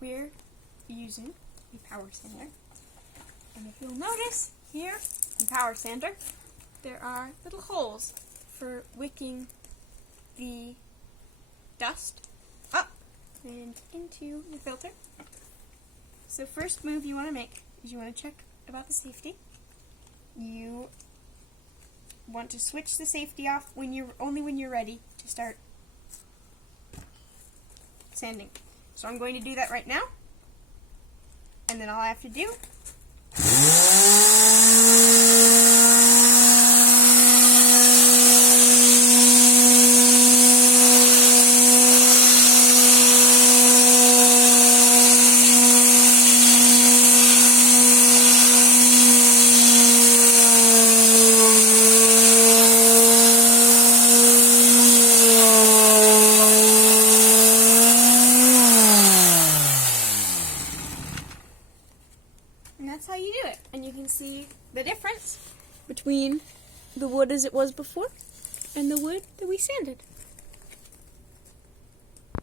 we're using a power sander. And if you'll notice here in power sander, there are little holes for wicking the dust up and into the filter. So first move you want to make is you want to check about the safety. You want to switch the safety off only when you're ready to start sanding. So I'm going to do that right now, and then all I have to do and that's how you do it. And you can see the difference between the wood as it was before and the wood that we sanded.